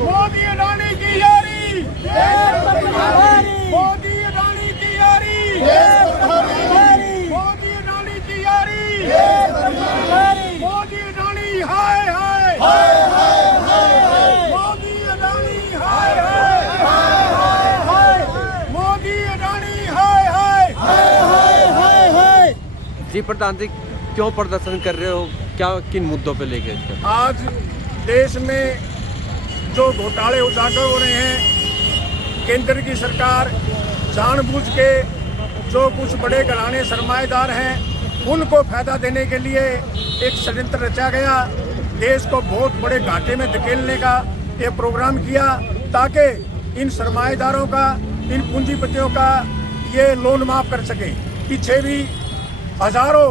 मोदी अडानी की यारी, मोदी अडानी की यारी, मोदी अडानी की यारी, मोदी अडानी हाय हाय, मोदी अडानी हाय हाय, मोदी अडानी हाय हाय। जी प्रधान जी, क्यों प्रदर्शन कर रहे हो, क्या किन मुद्दों पे लेके? आज देश में जो घोटाले उजागर हो रहे हैं, केंद्र की सरकार जानबूझ के जो कुछ बड़े घराने सरमाएदार हैं उनको फायदा देने के लिए एक षड्यंत्र रचा गया। देश को बहुत बड़े घाटे में धकेलने का एक प्रोग्राम किया ताकि इन सरमाएदारों का, इन पूंजीपतियों का ये लोन माफ कर सके। पीछे भी हजारों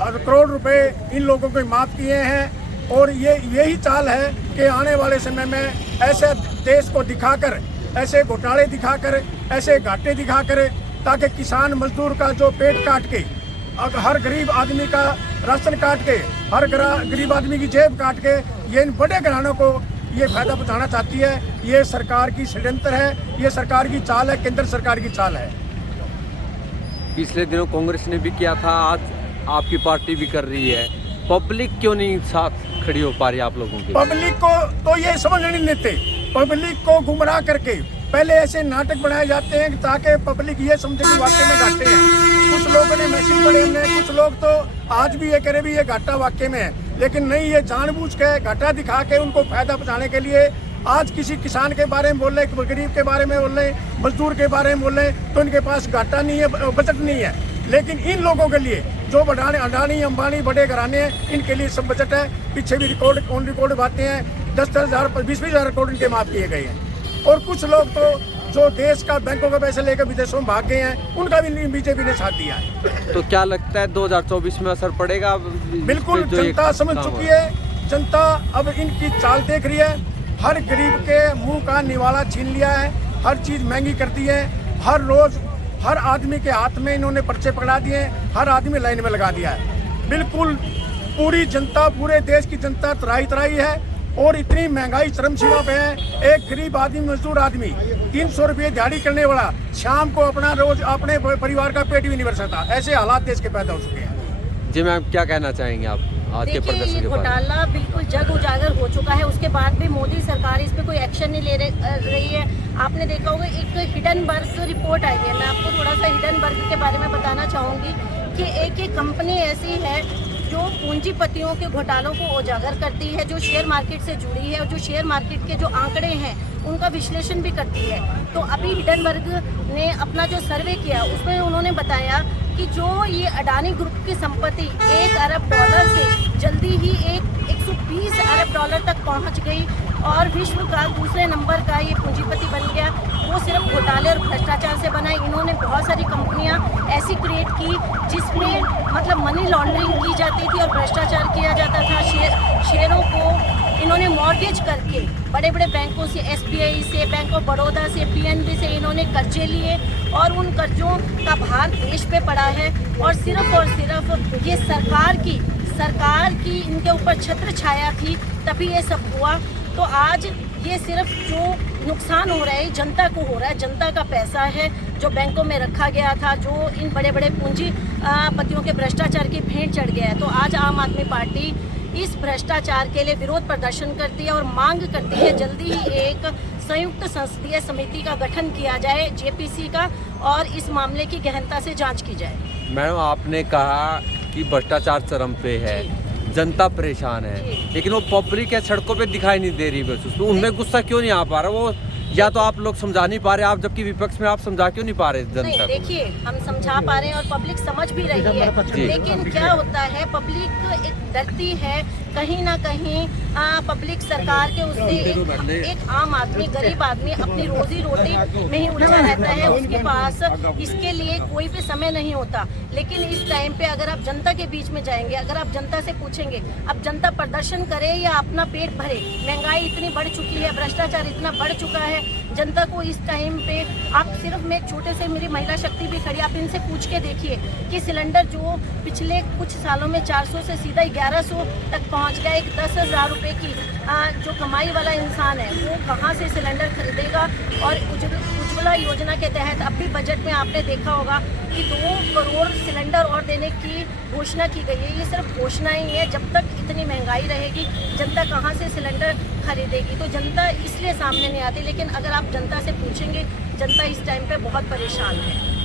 करोड़ रुपए इन लोगों को माफ किए हैं और यही चाल है कि आने वाले समय में ऐसे देश को दिखाकर, ऐसे घोटाले दिखाकर, ऐसे घाटे दिखाकर, ताकि किसान मजदूर का जो पेट काट के, हर गरीब आदमी का राशन काट के, हर गरीब आदमी की जेब काट के ये इन बड़े घरानों को ये फायदा पहुंचाना चाहती है। ये सरकार की षड्यंत्र है, ये सरकार की चाल है, केंद्र सरकार की चाल है। पिछले दिनों कांग्रेस ने भी किया था, आज आपकी पार्टी भी कर रही है। पब्लिक क्यों नहीं साथ खड़ी हो पा रही आप लोगों की? पब्लिक को तो ये समझ नहीं लेते। पब्लिक को गुमराह करके पहले ऐसे नाटक बनाए जाते हैं ताकि पब्लिक ये समझे कि वाकई में घाटे हैं। कुछ लोगों ने मैसेज पढ़े हमने, कुछ लोग तो आज भी ये कह रहे भी ये घाटा वाकई में है, लेकिन नहीं, ये जानबूझ के घाटा दिखा के उनको फायदा पहुंचाने के लिए आज किसी किसान के बारे में बोल रहे, गरीब के बारे में बोल रहे, मजदूर के बारे में बोल रहे, तो इनके पास घाटा नहीं है, बजट नहीं है। लेकिन इन लोगों के लिए जो अडानी अंबानी बड़े घराने हैं, इनके लिए सब बजट है। पीछे भी ऑन रिकॉर्ड बातें हैं, 10,000 20,000 करोड़ इनके माफ किए गए हैं। और कुछ लोग तो जो देश का बैंकों का पैसे लेकर विदेशों में भाग गए हैं, उनका भी बीजेपी ने साथ दिया है। तो क्या लगता है 2024 में असर पड़ेगा? बिल्कुल, जनता समझ चुकी है। जनता अब इनकी चाल देख रही है। हर गरीब के मुंह का निवाला छीन लिया है, हर चीज महंगी कर दी है। हर रोज हर आदमी के हाथ में इन्होंने पर्चे पकड़ा दिए, हर आदमी लाइन में लगा दिया है। बिल्कुल पूरी जनता, पूरे देश की जनता त्राही है और इतनी महंगाई चरम सीमा पे है। एक गरीब आदमी, मजदूर आदमी 300 रुपये दिहाड़ी करने वाला शाम को अपना रोज अपने परिवार का पेट भी नहीं भर सकता। ऐसे हालात देश के पैदा हो चुके हैं। जी मैम, क्या कहना चाहेंगे आप आज के प्रदर्शन के बारे में? घोटाला बिल्कुल जग उजागर हो चुका है, उसके बाद भी मोदी सरकार इस पे कोई एक्शन नहीं ले रही है। आपने देखा होगा एक हिडनबर्ग रिपोर्ट आई है। मैं आपको थोड़ा सा हिडनबर्ग के बारे में बताना चाहूँगी कि एक कंपनी ऐसी है जो पूंजीपतियों के घोटालों को उजागर करती है, जो शेयर मार्केट से जुड़ी है और जो शेयर मार्केट के जो आंकड़े हैं उनका विश्लेषण भी करती है। तो अभी हिडनबर्ग ने अपना जो सर्वे किया उसमें उन्होंने बताया कि जो ये अडानी ग्रुप की संपत्ति 1 अरब डॉलर से जल्दी ही 120 अरब डॉलर तक पहुंच गई और विश्व का दूसरे नंबर का ये पूंजीपति बन गया। वो सिर्फ घोटाले और भ्रष्टाचार से बना है। इन्होंने बहुत सारी कंपनियां ऐसी क्रिएट की जिसमें मतलब मनी लॉन्ड्रिंग की जाती थी और भ्रष्टाचार किया जाता था। शेयरों को इन्होंने मॉर्गेज करके बड़े बड़े बैंकों से, SBI से, बैंक ऑफ बड़ौदा से, PNB से इन्होंने कर्जे लिए और उन कर्जों का भार देश पे पड़ा है। और सिर्फ ये सरकार की इनके ऊपर छत्र छाया थी, तभी ये सब हुआ। तो आज ये सिर्फ जो नुकसान हो रहा है जनता को हो रहा है। जनता का पैसा है जो बैंकों में रखा गया था, जो इन बड़े बड़े पूंजीपतियों के भ्रष्टाचार की भेंट चढ़ गया है। तो आज आम आदमी पार्टी इस भ्रष्टाचार के लिए विरोध प्रदर्शन करती है और मांग करती है जल्दी ही एक संयुक्त संसदीय समिति का गठन किया जाए, JPC का, और इस मामले की गहनता से जांच की जाए। मैडम, आपने कहा कि भ्रष्टाचार चरम पे है, जनता परेशान है, लेकिन वो पब्लिक है सड़कों पे दिखाई नहीं दे रही। बस उसमें उनमें गुस्सा क्यों नहीं आ पा रहा? वो या तो आप लोग समझा नहीं पा रहे, आप जबकि विपक्ष में आप समझा क्यों नहीं पा रहे जनता को? देखिए, हम समझा पा रहे हैं और पब्लिक समझ भी रही है, लेकिन क्या होता है, पब्लिक एक डरती है कहीं ना कहीं। पब्लिक सरकार के उससे एक आम आदमी, गरीब आदमी अपनी रोजी रोटी में ही उलझा रहता है, उसके पास इसके लिए कोई भी समय नहीं होता। लेकिन इस टाइम पे अगर आप जनता के बीच में जाएंगे, अगर आप जनता से पूछेंगे अब जनता प्रदर्शन करे या अपना पेट भरे, महंगाई इतनी बढ़ चुकी है, भ्रष्टाचार इतना बढ़ चुका है, है। जनता को इस टाइम पे आप सिर्फ मैं एक छोटे से मेरी महिला शक्ति भी खड़ी, आप इनसे पूछ के देखिए कि सिलेंडर जो पिछले कुछ सालों में 400 से सीधा 1100 तक पहुंच गया, एक 10,000 रुपये की जो कमाई वाला इंसान है वो कहाँ से सिलेंडर खरीदेगा। और उज्ज्वला योजना के तहत अब भी बजट में आपने देखा होगा कि 2 करोड़ सिलेंडर और देने की घोषणा की गई है। ये सिर्फ घोषणा ही है, जब तक इतनी महंगाई रहेगी जनता कहाँ से सिलेंडर खरीदेगी। तो जनता इसलिए सामने नहीं आती, लेकिन अगर आप जनता से पूछेंगे जनता इस टाइम पे बहुत परेशान है।